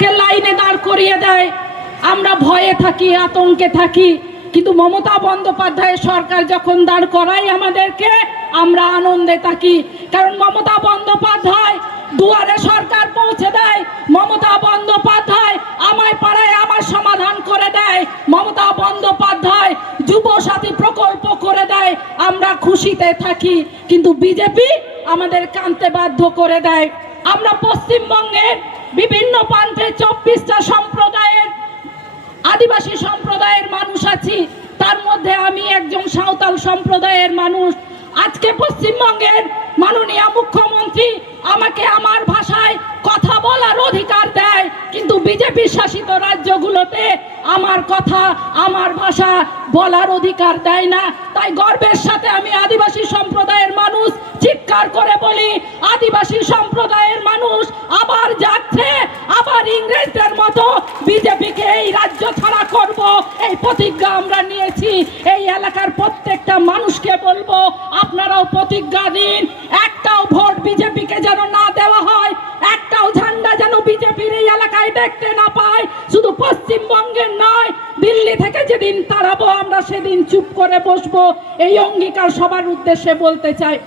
আমাদেরকে লাইনে দাঁড় করিয়ে দেয়, আমরা ভয়ে থাকি, আতঙ্কে থাকি। কিন্তু মমতা বন্দ্যোপাধ্যায়ের সরকার যখন দাঁড় করায় আমাদেরকে, আমরা আনন্দে থাকি। কারণ মমতা বন্দ্যোপাধ্যায় দুয়ারে সরকার পৌঁছে দেয়, মমতা বন্দ্যোপাধ্যায় আমায় পাড়ায় আমার সমাধান করে দেয়, মমতা বন্দ্যোপাধ্যায় যুব সাথী প্রকল্প করে দেয়, আমরা খুশিতে থাকি। কিন্তু বিজেপি আমাদের কাঁদতে বাধ্য করে দেয়। আমরা পশ্চিমবঙ্গের বিভিন্ন প্রান্তে 24টা সম্প্রদায়ের, আদিবাসী সম্প্রদায়ের মানুষ আছি, তার মধ্যে আমি একজন সাঁওতাল সম্প্রদায়ের মানুষ। আজকে পশ্চিমবঙ্গের মাননীয় মুখ্যমন্ত্রী আমাকে আমার ভাষায় কথা বলার অধিকার দেয়, কিন্তু বিজেপি শাসিত রাজ্যগুলোতে আমার কথা, আমার ভাষা বলার অধিকার দেয় না। তাই গর্বের সাথে আমি আদিবাসী সম্প্রদায়ের মানুষ চিৎকার করে বলি, আদিবাসী সম্প্রদায়ের মানুষ আবার যাচ্ছে, আবার ইংরেজদের মতো বিজেপিকে এই রাজ্য ছাড়া করব, এই প্রতিজ্ঞা আমরা নিয়েছি। এই এলাকার প্রত্যেকটা মানুষকে বলবো, আপনারাও প্রতিজ্ঞা দিন, একটাও ভোট বিজেপিকে যেন না দেওয়া হয়, একটাও ঝান্ডা যেন বিজেপির এই এলাকায় দেখতে না পায়। শুধু পশ্চিমবঙ্গের নয়, দিল্লি থেকে যেদিন তাড়াবো আমরা সেদিন চুপ করে বসবো। এই অঙ্গীকার সবার উদ্দেশ্যে বলতে চাই।